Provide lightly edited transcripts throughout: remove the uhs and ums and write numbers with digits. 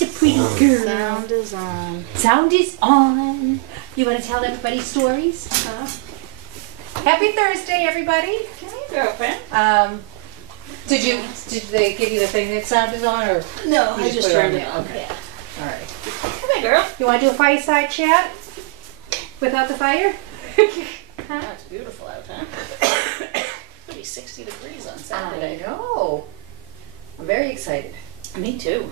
just a pretty girl. Sound is on. Sound is on. You want to tell everybody stories? Happy Thursday, everybody. Hey, girlfriend. Did they give you the thing that sound is on, or No, you I just turned it on. Okay. Yeah. All right. Come here, girl. You want to do a fireside chat without the fire? Oh, it's beautiful out, huh? It'll be 60 degrees on Saturday. I know. I'm very excited. Me too.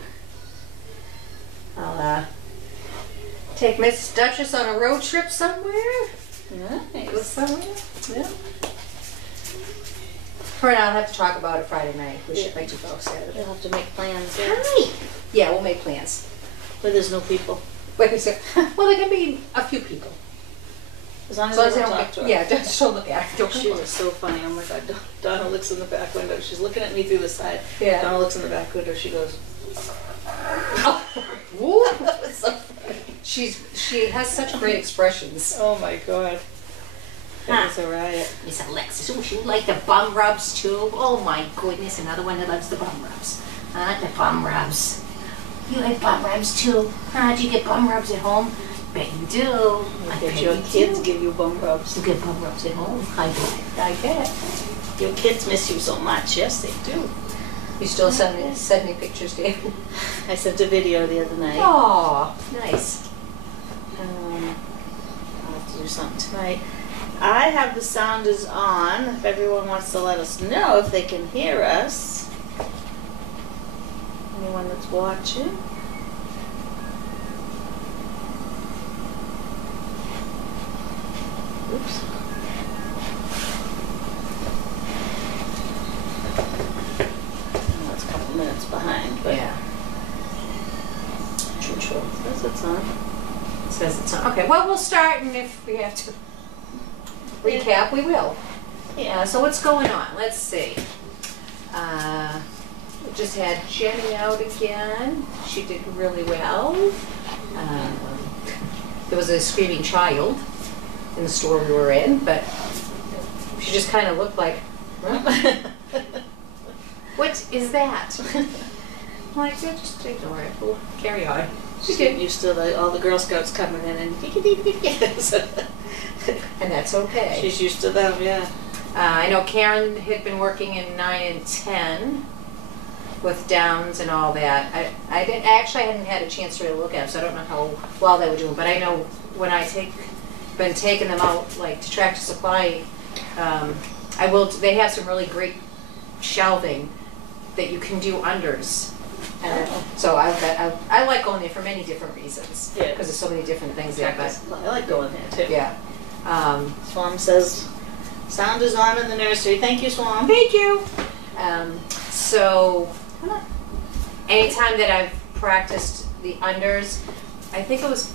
I'll take Miss Duchess on a road trip somewhere. Nice. Go somewhere. Yeah. Her and I'll have to talk about it Friday night. We should make 2 folks Saturday. You'll have to make plans. Yeah. Hi. Yeah, we'll make plans. But there's no people. Wait a second. Well, there can be a few people. As long as So I as they don't don't talk to her. yeah, just don't look at her. Don't She was so funny. Oh my God. Donna looks in the back window. She's looking at me through the side. Yeah. Donna looks in the back window. She goes, Oh. Woo. that was so funny. She has such great expressions. Oh my God. That was a riot. Miss Alexis, oh, she like the bum rubs too. Oh my goodness, another one that loves the bum rubs. The bum rubs. You like bum rubs too? Do you get bum rubs at home? Bet you do. I bet Your you kids do. give you bum rubs. You get bum rubs at home? I bet. Your kids miss you so much. Yes, they do. You still send me pictures, Dave? I sent a video the other night. Aw, nice. I'll have to do something tonight. I have the sound is on. If everyone wants to let us know if they can hear us. Anyone that's watching. Oops. Oh, it's a couple minutes behind, but Yeah. true. Says it's on. It says it's on. Okay, well, we'll start, and if we have to recap, we will. Yeah. So what's going on? Let's see. We just had Jenny out again. She did really well. There was a screaming child in the store we were in, but she just kind of looked like, huh? What is that? I'm like, yeah, just ignore it. We'll carry on. She's getting used to all the Girl Scouts coming in and And that's okay. she's used to them, yeah. I know Karen had been working in 9 and 10 with Downs and all that. I hadn't had a chance to really look at them, so I don't know how well they were doing. But I know when been taking them out like to Tractor Supply, they have some really great shelving that you can do unders. So I like going there for many different reasons. Yeah. Because there's so many different things there. I like going there too. Yeah. Swam says, sound is on in the nursery. Thank you, Swam. Thank you. So anytime that I've practiced the unders, I think it was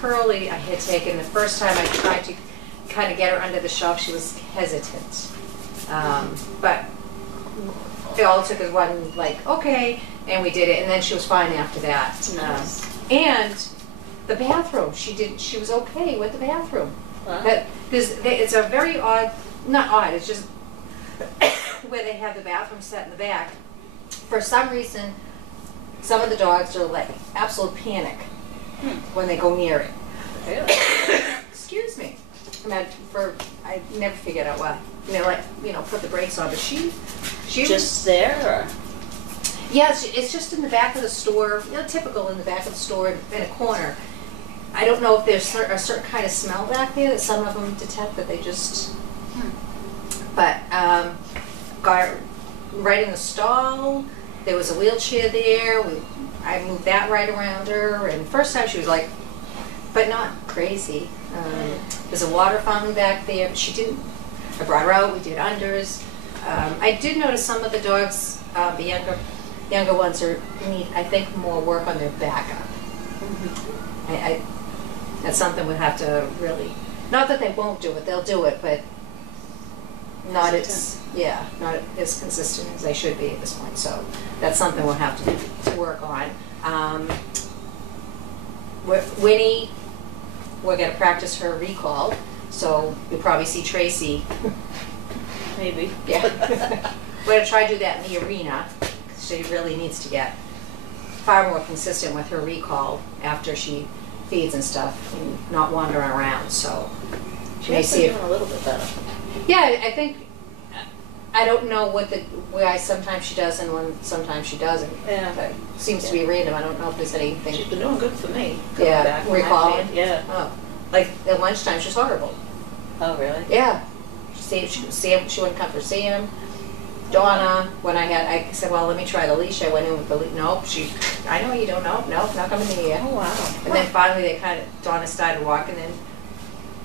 Pearlie I had taken. The first time I tried to kind of get her under the shelf, she was hesitant. But it all took is one, like, okay, and we did it, and then she was fine after that. Nice. And the bathroom, she was okay with the bathroom. Wow. It's a very odd, not odd, it's just where they have the bathroom set in the back. For some reason, some of the dogs are like absolute panic when they go near it. Really? Excuse me. I never figured out why. Put the brakes on, but she Just there, or? Yeah, it's just in the back of the store, typical in the back of the store in a corner. I don't know if there's a certain kind of smell back there that some of them detect that they just, but got right in the stall. There was a wheelchair there. I moved that right around her, and first time she was like, but not crazy. There's a water fountain back there, but she didn't. I brought her out. We did unders. I did notice some of the dogs, the younger ones need, I think, more work on their backup. That's something we'll have to really, not that they won't do it, they'll do it, but not as consistent as they should be at this point. So that's something we'll have to work on. Winnie, we're going to practice her recall, so you'll probably see Tracy. Maybe. Yeah. We're going to try to do that in the arena. She really needs to get far more consistent with her recall after she feeds and stuff, and not wandering around. So she may see doing a little bit better. Yeah, I think. I don't know why sometimes she does and when sometimes she doesn't. Yeah. It seems to be random. I don't know if there's anything. She's been doing good for me. Yeah, recalling. Yeah. Oh, like at lunchtime, she's horrible. Oh, really? Yeah. She wouldn't come for Sam. Donna, when I said, well, let me try the leash. I went in with the leash. Nope, I know you don't know. Nope, not coming near you. Oh, wow. And then finally Donna started walking, and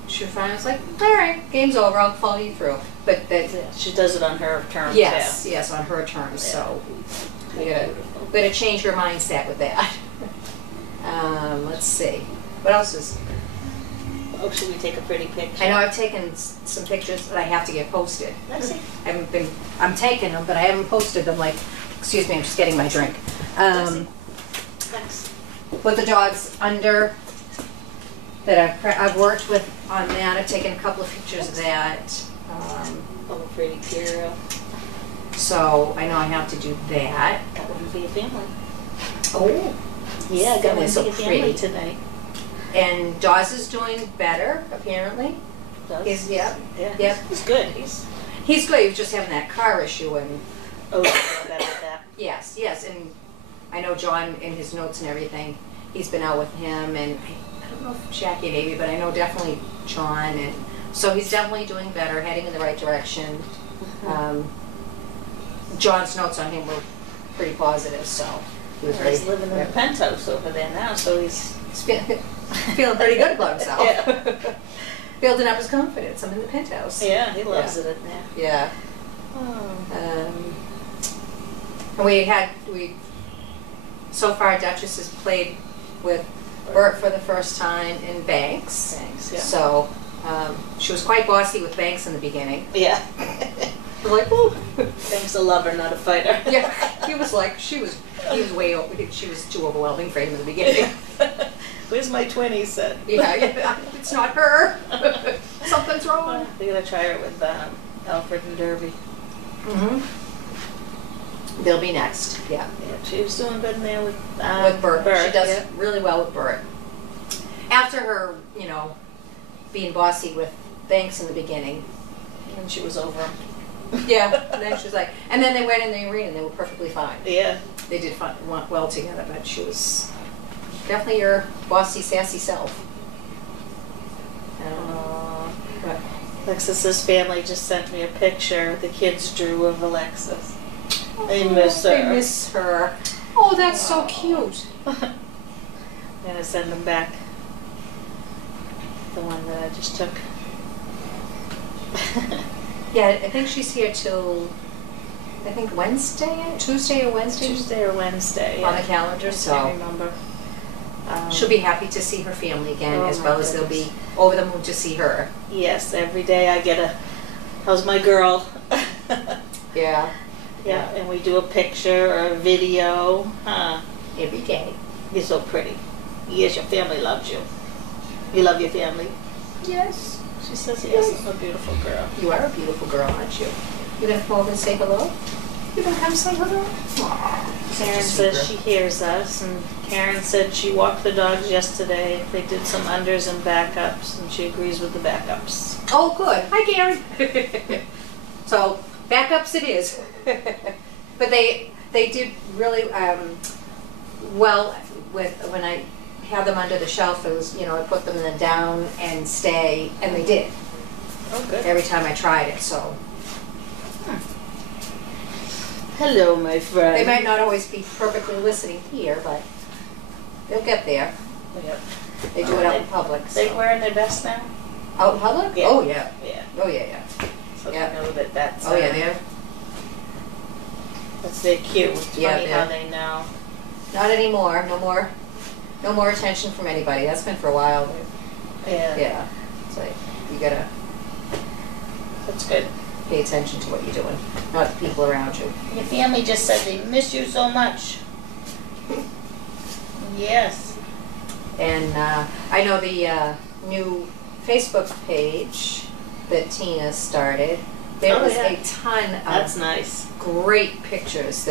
she finally was like, all right, game's over, I'll follow you through. But she does it on her terms. Yes, yes, on her terms. Yeah. So we gotta change her mindset with that. Let's see. What else is? Oh, should we take a pretty picture? I know I've taken some pictures, but I have to get posted. Let's see. I'm taking them, but I haven't posted them. Like, excuse me, I'm just getting my drink. Thanks. With the dogs under that I've worked with on that. I've taken a couple of pictures of that. Oh, pretty Kira. So I know I have to do that. That wouldn't be a family. Oh, yeah, that wouldn't so be a family pretty tonight. And Dawes is doing better, apparently. Does? Yeah. Yep. He's good. He's good. He was just having that car issue, and oh, he's better with that. Yes, and I know John in his notes and everything. He's been out with him, and I don't know if Jackie maybe, but I know definitely John, and so he's definitely doing better, heading in the right direction. Mm-hmm. John's notes on him were pretty positive, so he was he's living in a penthouse over there now, so he's feeling pretty good about himself. Yeah. Building up his confidence. I'm in the penthouse. Yeah, he loves it in there. Yeah. Oh. And so far Duchess has played with Bert for the first time in Banks. Thanks, yeah. So she was quite bossy with Banks in the beginning. Yeah. Like, ooh. Banks a lover, not a fighter. Yeah, he was too overwhelming for him in the beginning. Where's my twin, he said. Yeah, it's not her. Something's wrong. They're going to try her with Alfred and Derby. Mm-hmm. They'll be next, yeah. Yeah, she was doing good in there with Bert. She does yeah. really well with Bert. After her, being bossy with Banks in the beginning. And she was over him. Yeah, and then she was like, and then they went in the arena and they were perfectly fine. Yeah. They did well together, but she was definitely your bossy, sassy self. But Alexis's family just sent me a picture the kids drew of Alexis. They miss her. They miss her. Oh, that's so cute. I'm going to send them back the one that I just took. Yeah, I think she's here till, Tuesday or Wednesday. Yeah. On the calendar, so I remember. She'll be happy to see her family again, Oh, as well as they'll be over the moon to see her. Yes, every day I get a, how's my girl? Yeah. Yeah, and we do a picture or a video. Every day. You're so pretty. Yes, your family loves you. You love your family? Yes. She says yes, I'm a beautiful girl. You are a beautiful girl, aren't you? You're going to come over and say hello? You're going to come say hello? Aww. Karen says she hears us, and Karen said she walked the dogs yesterday. They did some unders and backups, and she agrees with the backups. Oh, good. Hi, Karen. So, backups it is. But they did really well with when I had them under the shelf. It was, I put them in the down and stay, and they did. Oh, good. Every time I tried it, so. Hello, my friend. They might not always be perfectly listening here, but they'll get there. Yep. They do it out in public. So. They wearing their best now? Out in public? Yeah. Oh, yeah. Yeah. Oh, yeah. So yeah. they know that that's... Oh, yeah, that's their cue. It's funny how they know. Not anymore. No more attention from anybody. That's been for a while. Yeah. Yeah. It's like, you gotta... That's good. Pay attention to what you're doing, not the people around you. Your family just said they miss you so much. Yes. And I know the new Facebook page that Tina started. There was a ton of that's nice. Great pictures.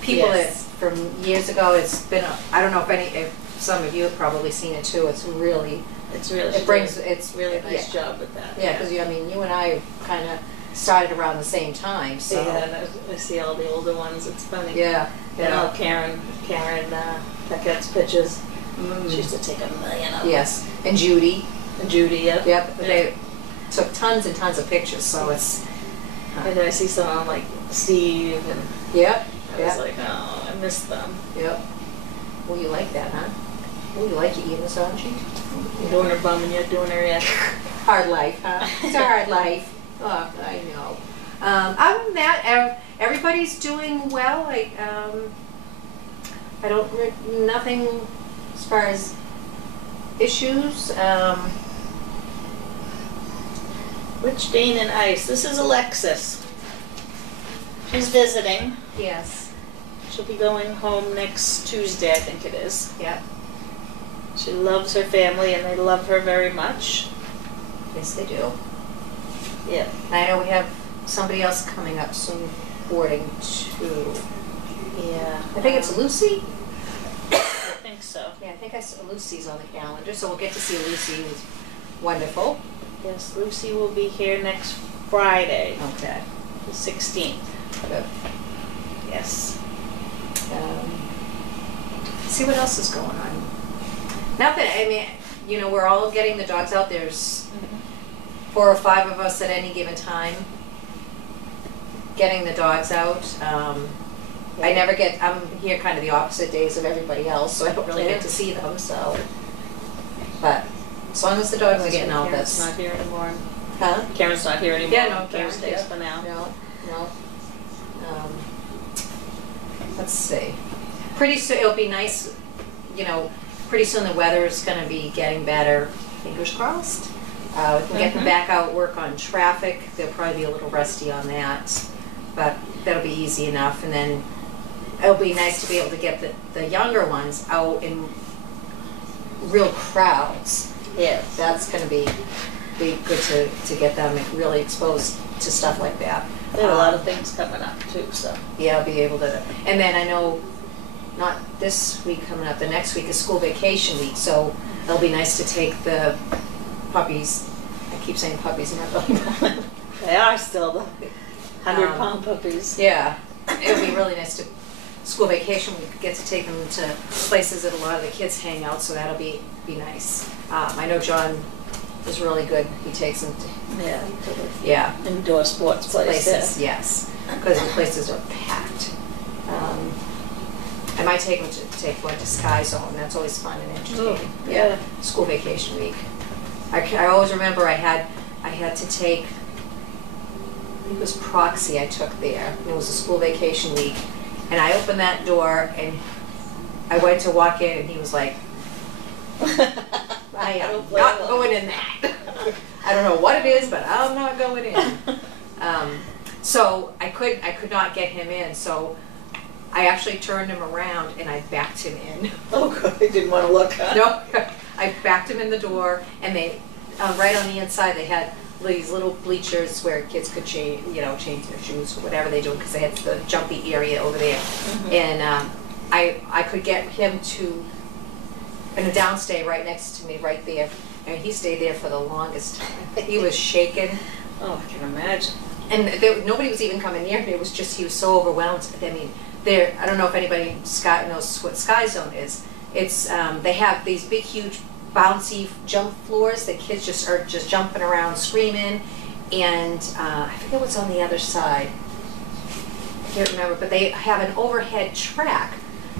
people Yes. that from years ago, it's been, I don't know if some of you have probably seen it too, it's really, it brings, it's really nice job with that. Yeah, because I mean, you and I kind of started around the same time, so. Yeah, and I see all the older ones, it's funny. Yeah, And all yeah. Karen Beckett's pictures, Mm. she used to take a million of them. Yes, and Judy. And Judy, yep. Yep, Yeah. they took tons and tons of pictures, so it's. And then I see some on like Steve, and Yep, I was yep, like, oh, I missed them. yep. Well, you like that, huh? Well, you like your eating massage? You're doing her bum and you're doing her yet. Hard life, huh? It's a hard life. Oh, I know. Other than that, everybody's doing well. I don't, nothing as far as issues. Rich, Dane, and Ice. This is Alexis. She's visiting. Yes. She'll be going home next Tuesday, I think it is. Yep. She loves her family and they love her very much. Yes, they do. Yeah. And I know we have somebody else coming up soon, boarding too. Yeah. I think it's Lucy. I think so. Yeah, I think Lucy's on the calendar, so we'll get to see Lucy, who's wonderful. Yes, Lucy will be here next Friday, Okay. the 16th. Good. Yes. See what else is going on. Not that, I mean, you know, we're all getting the dogs out. There's 4 or 5 of us at any given time getting the dogs out. I never get, I'm here kind of the opposite days of everybody else, so I don't really get to see them, so. But as long as the dogs are getting out, Karen's that's. not here anymore. Huh? Karen's not here anymore. Yeah, no, Thursdays yeah. for now. No. Let's see. Pretty soon, it'll be nice, you know, pretty soon the weather's gonna be getting better, fingers crossed. We can get them back out, work on traffic. They'll probably be a little rusty on that, but that'll be easy enough. And then it'll be nice to be able to get the younger ones out in real crowds. Yeah. That's gonna be good to get them really exposed to stuff like that. They have a lot of things coming up too, so. Yeah, I'll be able to. And then I know, not this week coming up, the next week is school vacation week, so it'll be nice to take the puppies. I keep saying puppies, I'm not really. They are still the 100-pound puppies. Yeah, it'll be really nice to, school vacation week, get to take them to places that a lot of the kids hang out, so that'll be nice. I know John is really good. He takes them to, Yeah. yeah, Indoor sports places, yes, because the places are packed. I might take one to Sky Zone. That's always fun and entertaining. Oh, yeah. School vacation week. I always remember I had to take, it was Proxy I took there. It was a school vacation week, and I opened that door and I went to walk in and he was like, I am not going in that. I don't know what it is, but I'm not going in. So I could not get him in. So I actually turned him around and I backed him in. Oh, good. They didn't want to look, huh? No, I backed him in the door, and they right on the inside they had these little bleachers where kids could change their shoes or whatever they do, because they had the jumpy area over there. And I could get him to in a downstay right next to me, right there, and he stayed there for the longest time. He was shaking. Oh, I can imagine. And nobody was even coming near him. It was just, he was so overwhelmed. I mean, I don't know if anybody knows what Sky Zone is. It's they have these big, huge, bouncy jump floors that kids are just jumping around, screaming. And I forget what's on the other side. I can't remember, but they have an overhead track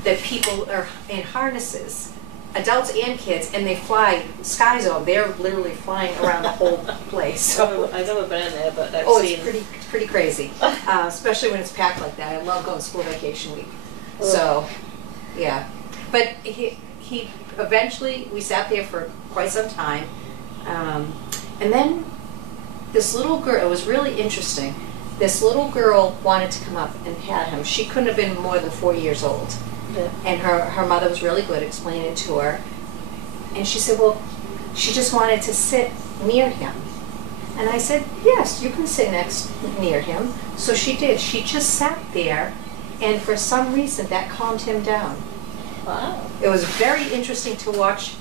that people are in harnesses, adults and kids, and they fly Sky Zone. They're literally flying around the whole place. So I've never been in there, but I've seen. It's pretty crazy, especially when it's packed like that. I love going school vacation week. So, yeah. But he eventually, we sat there for quite some time, and then this little girl, it was really interesting. This little girl wanted to come up and pat him. She couldn't have been more than 4 years old. Yeah. And her mother was really good explaining it to her. And she said, well, she just wanted to sit near him. And I said, yes, you can sit near him. So she did. She just sat there And for some reason, that calmed him down. Wow. It was very interesting to watch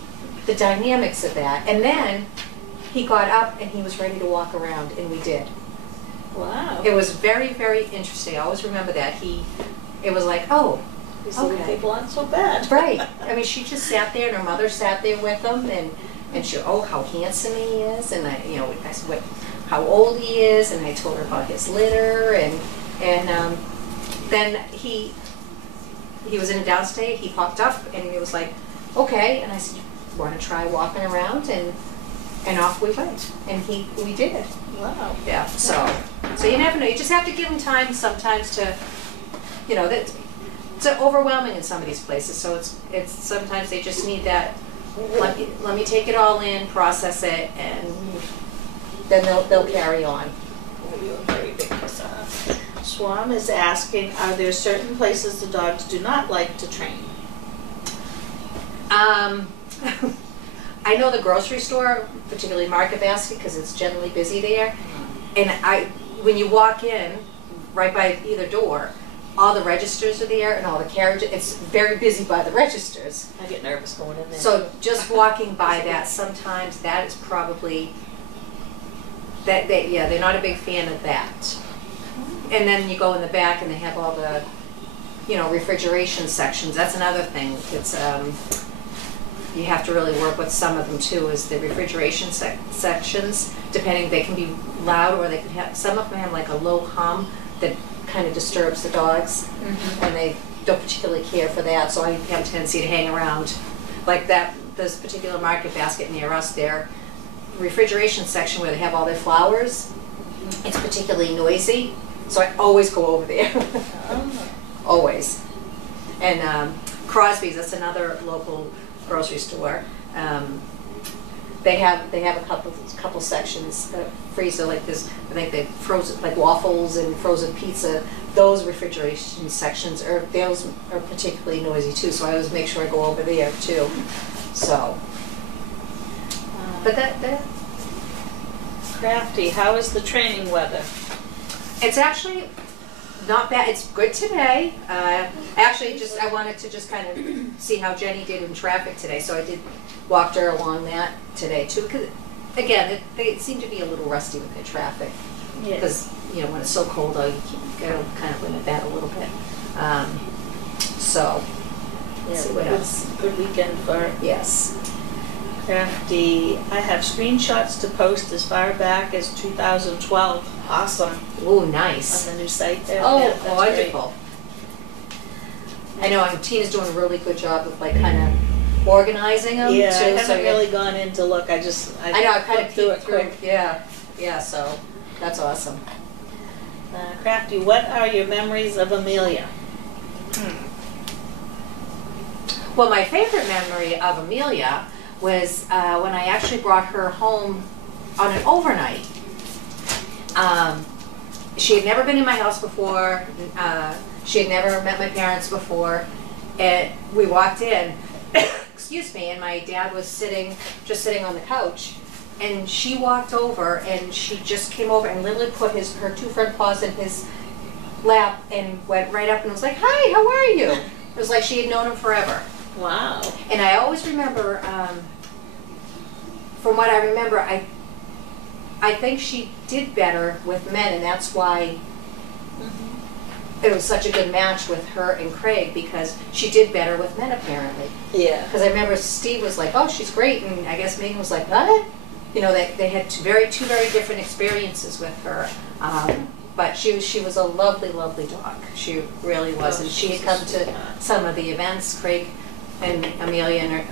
the dynamics of that. And then he got up and he was ready to walk around, and we did. Wow. It was very, very interesting. I always remember that. It was like, oh, These little people aren't so bad. right. I mean, she just sat there, and her mother sat there with him, and she, oh, how handsome he is, and I said how old he is, and I told her about his litter, and then he was in a downstate. He popped up, and he was like, okay, and I said, you want to try walking around, and off we went, and we did. Wow. Yeah. So you never know. You just have to give them time sometimes to, that it's overwhelming in some of these places. So it's sometimes they just need that. Let me take it all in, process it, and then they'll carry on. You're a very big person. Swam is asking, are there certain places the dogs do not like to train? I know the grocery store, particularly Market Basket, because it's generally busy there. And when you walk in, right by either door, all the registers are there and all the carriages. It's very busy by the registers. I get nervous going in there. So just walking by that, sometimes that is probably they're not a big fan of that. And then you go in the back and they have all the, refrigeration sections. That's another thing. It's you have to really work with some of them too. Is the refrigeration sections? Depending, they can be loud, or they can have. Some of them have like a low hum that kind of disturbs the dogs, and they don't particularly care for that. So I have a tendency to hang around like that. This particular Market Basket near us, their refrigeration section where they have all their flowers, it's particularly noisy. So I always go over there. Always. And Crosby's, that's another local grocery store. They have a couple sections, freezer, like this. I think they frozen like waffles and frozen pizza. Those refrigeration sections are particularly noisy too. So I always make sure I go over there too. So, but that Crafty, how is the training weather? it's actually not bad. It's good today. Actually, I wanted to just kind of see how Jenny did in traffic today, so I walked her along that today too. Because again, they seem to be a little rusty with their traffic. Yeah. Because when it's so cold out, you gotta kind of limit that a little bit. So let's see what else. Good weekend for Yes. Crafty. I have screenshots to post as far back as 2012. Awesome. Oh, nice. On the new site there. Oh, yeah, that's wonderful. Great. I know, and Tina's doing a really good job of like kind of organizing them. Yeah, too, I haven't really gone in to look. I know, I kind of through peeked it through. quick. Yeah, so that's awesome. Crafty, what are your memories of Amelia? Well, my favorite memory of Amelia was when I actually brought her home on an overnight. She had never been in my house before. She had never met my parents before. And we walked in, excuse me, and my dad was just sitting on the couch. And she walked over, and she just came over and literally put her two front paws in his lap and went right up and was like, "Hi, how are you?" It was like she had known him forever. Wow. And I always remember, from what I remember, I think she did better with men, and that's why it was such a good match with her and Craig, because she did better with men apparently. Yeah. Because I remember Steve was like, "Oh, she's great," and I guess Megan was like, "What?" They had two very different experiences with her. But she was a lovely, lovely dog. She really was, and she had come to some of the events. Craig and Amelia and her,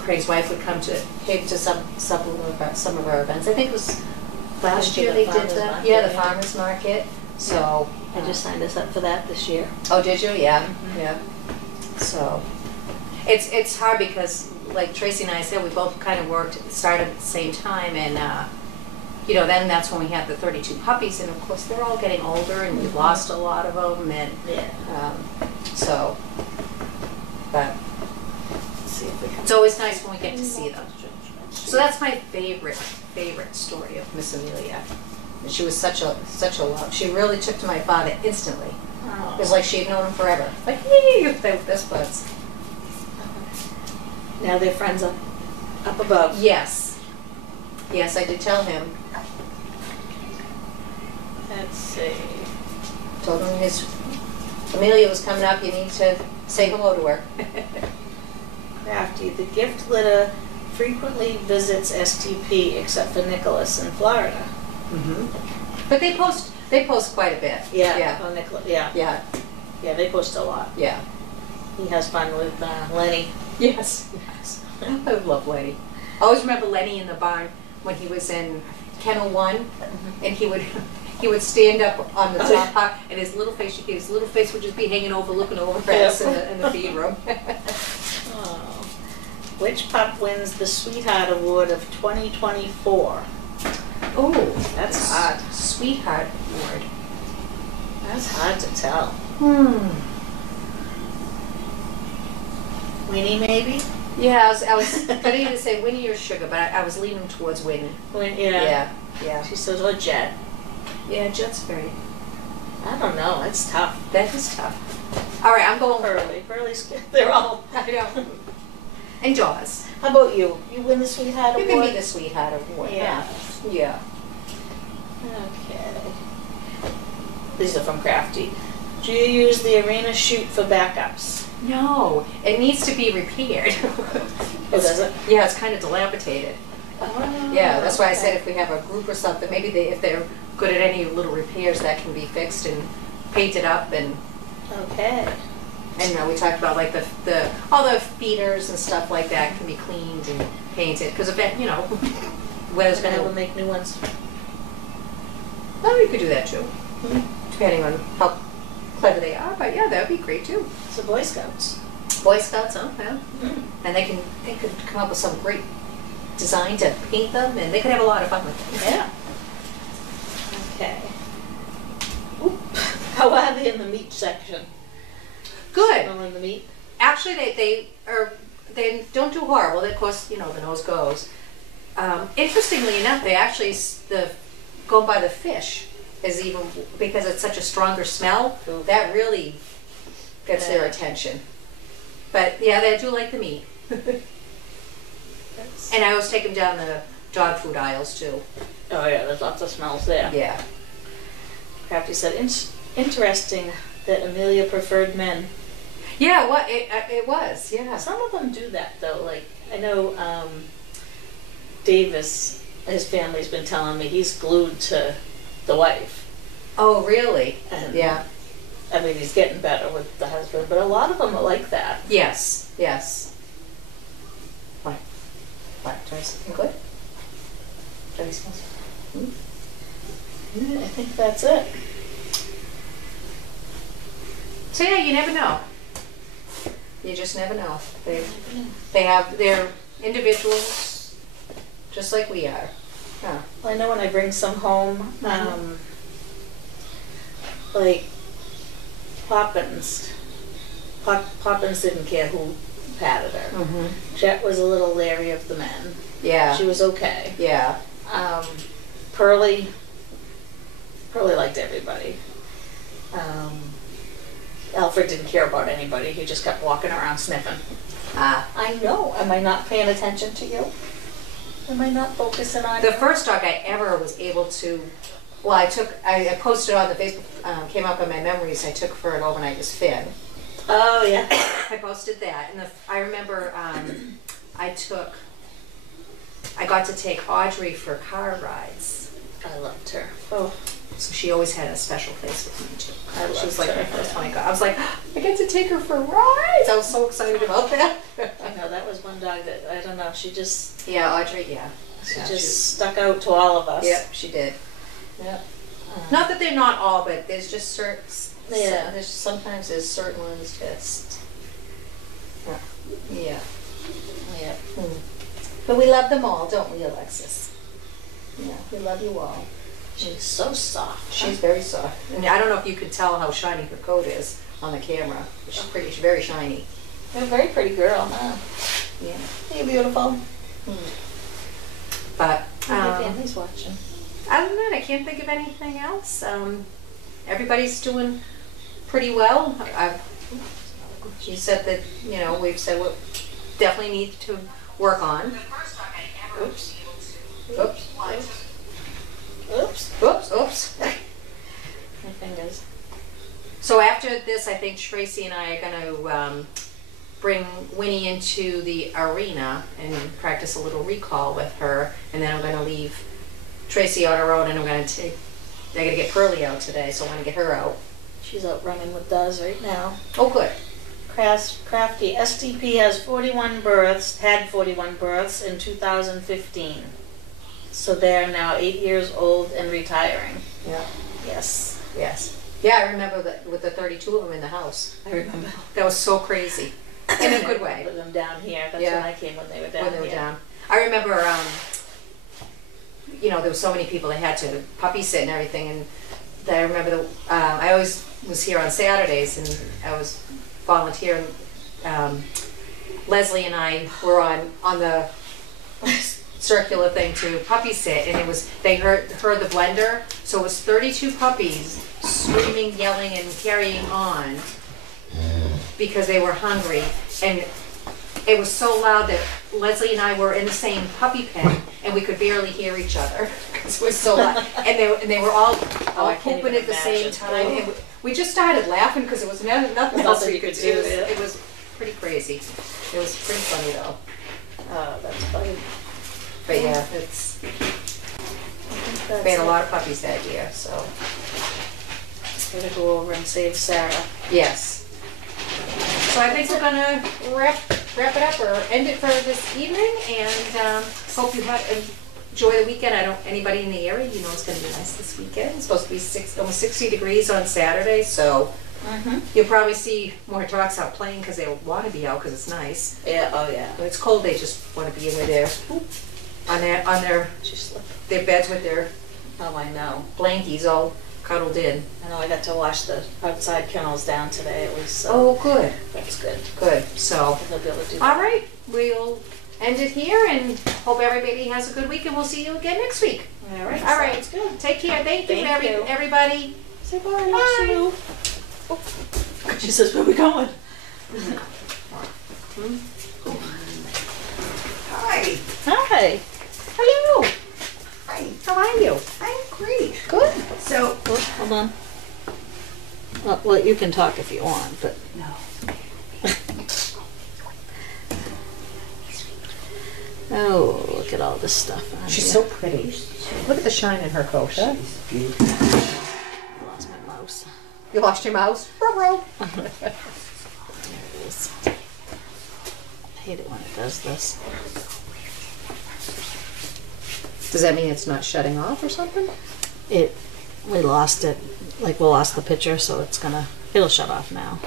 Craig's wife came to some of our events. I think it was last year they did that. Yeah, the farmers market. So I just signed us up for that this year. Oh, did you? Yeah, yeah. So it's hard because, like Tracy and I said, we both kind of started at the same time, and then that's when we had the 32 puppies, and of course they're all getting older, and we've lost a lot of them, and but See if we can. It's always nice when we get to see them. So that's my favorite story of Miss Amelia. And she was such a love. She really took to my father instantly. Oh. It's like she'd known him forever. Like, yay, they were best buds. Now they're friends up above. Yes. Yes, I did tell him. Let's see. Told him Amelia was coming up, you need to say hello to her. Crafty. The gift litter frequently visits SDP except for Nicholas in Florida. But they post quite a bit. Yeah. Yeah. Oh, Nicholas. Yeah. Yeah. Yeah, they post a lot. Yeah. He has fun with Lenny. Yes. Yes. I love Lenny. I always remember Lenny in the barn when he was in Kennel 1, and he would stand up on the top part, and his little face would just be hanging over, looking over us in the feed room. Oh. Which pup wins the Sweetheart Award of 2024? Oh, That's hard. Sweetheart Award. That's hard to tell. Winnie, maybe? Yeah, I was gonna either say Winnie or Sugar, but I was leaning towards Winnie. Yeah. Yeah. She says, oh, Jet. Yeah, Jet's very. I don't know. It's tough. That is tough. All right, I'm going Pearly. Pearly's good. They're all. I know. And Jaws. How about you? You win the Sweetheart You Award? can be the Sweetheart Award. Yeah. Yeah. Okay. These are from Crafty. Do you use the arena chute for backups? No, it needs to be repaired. Oh, does it? Yeah, it's kind of dilapidated. Oh, Yeah, that's why I said okay. if we have a group or something, maybe if they're good at any little repairs, that can be fixed and painted up and. Okay. And we talked about like all the feeders and stuff like that can be cleaned and painted because weather's Then gonna. we'll make new ones. Oh, we could do that too, depending on how clever they are. But yeah, that would be great too. So Boy Scouts. Boy Scouts, huh? Yeah. Mm. And they could come up with some great design to paint them, and they could have a lot of fun with them. Yeah. Okay. Oop. How are they in the meat section? Good. Smelling the meat? Actually, they don't do horrible. Of course, the nose goes. Interestingly enough, they actually go by the fish is even because it's such a stronger smell. Ooh. That really gets their Yeah. attention. But yeah, they do like the meat. And I always take them down the dog food aisles too. Oh yeah, there's lots of smells there. Yeah. Crafty said, interesting that Amelia preferred men. Yeah, it was. Yeah. Some of them do that though. Like I know Davis, his family's been telling me he's glued to the wife. Oh, really? And Yeah. I mean, he's getting better with the husband, but a lot of them are like that. Yes. Yes. What? Try something good? Try something. Yeah, I think that's it. So yeah, you never know. You just never know. They're individuals, just like we are. Huh. Well, I know when I bring some home, like Poppins didn't care who patted her. Jet was a little leery of the men. Yeah. She was okay. Yeah. Pearly liked everybody. Alfred didn't care about anybody. He just kept walking around sniffing. I know. Am I not paying attention to you? Am I not focusing on The you? first dog I ever was able to, well, I posted on the Facebook, came up in my memories, I took for an overnight was Finn. Oh, yeah. I posted that, and I remember I got to take Audrey for car rides. I loved her. Oh, So she always had a special place with me too. I She was loved like her. my first one I got. I was like, I get to take her for rides. I was so excited about that. I know, that was one dog that, I don't know, she just Yeah, Audrey, yeah. She Yeah, just stuck out to all of us. Yep, she did. Yep. Not that they're not all, but there's just certain. Yeah. Sometimes there's certain ones just. Yeah. Yep. But we love them all, don't we, Alexis? Yeah, we love you all. She's so soft. She's very soft, and I don't know if you could tell how shiny her coat is on the camera. She's pretty. She's very shiny. You're a very pretty girl, huh? Yeah. You're beautiful. But My family's watching. other than that, I can't think of anything else. Everybody's doing pretty well. She said that, you know, we've said what definitely need to work on. Oops. Oops. Oops. Oops. Oops. My fingers. So after this, I think Tracy and I are going to bring Winnie into the arena and practice a little recall with her, and then I'm going to leave Tracy on her own, and I got to get Pearlie out today, so I want to get her out. She's out running with Duz right now. Oh, good. Crafty SDP has 41 births, had 41 births in 2015. So they're now 8 years old and retiring. Yeah. Yes. Yes. Yeah, I remember that with the 32 of them in the house. I remember. That was so crazy. In a good way. Put them down here. That's Yeah. when I came, when they were down When they were here. down. I remember, you know, there were so many people that had to puppy sit and everything, and I remember I always was here on Saturdays, and I was volunteering. Leslie and I were on the circular thing to puppy sit, and it was, they heard the blender, so it was 32 puppies screaming, yelling, and carrying on because they were hungry, and it was so loud that Leslie and I were in the same puppy pen, and we could barely hear each other because it was so loud. And they were all I can't pooping even at the same imagine. time. And we just started laughing because there was nothing else we could do. Yeah. It was pretty crazy. It was pretty funny though. Oh, that's funny. But yeah, it's we had a lot of puppies that year, so Gotta go over and save Sarah. yes. So I think we're gonna wrap it up or end it for this evening, and hope you enjoy the weekend. I don't, anybody in the area, you know, it's gonna be nice this weekend. It's supposed to be almost 60 degrees on Saturday, so you'll probably see more dogs out playing because they want to be out because it's nice. Yeah. Oh yeah. When it's cold, they just want to be in with their on their She slipped. beds with their Oh, I know. blankies all cuddled in. I know. I got to wash the outside kennels down today at least. So Oh, good, that's good. good. So. They'll be able to do All that. right, we'll end it here and hope everybody has a good week, and we'll see you again next week. All right. All right, Sounds good. take care. Thank you, Thank you. everybody. Say bye. Bye. Love you. Oh. She says, "Where are we going?" Hi. Hi. Hello. Hi. How are you? I'm great. Good. So, Oh, hold on. Well, you can talk if you want, but no. oh, look at all this stuff on She's here. so pretty. Look at the shine in her coat, huh? She's beautiful. I lost my mouse. You lost your mouse? Ruh-roh. There it is. I hate it when it does this. Does that mean it's not shutting off or something? We lost it. Like we lost the picture, so it'll shut off now.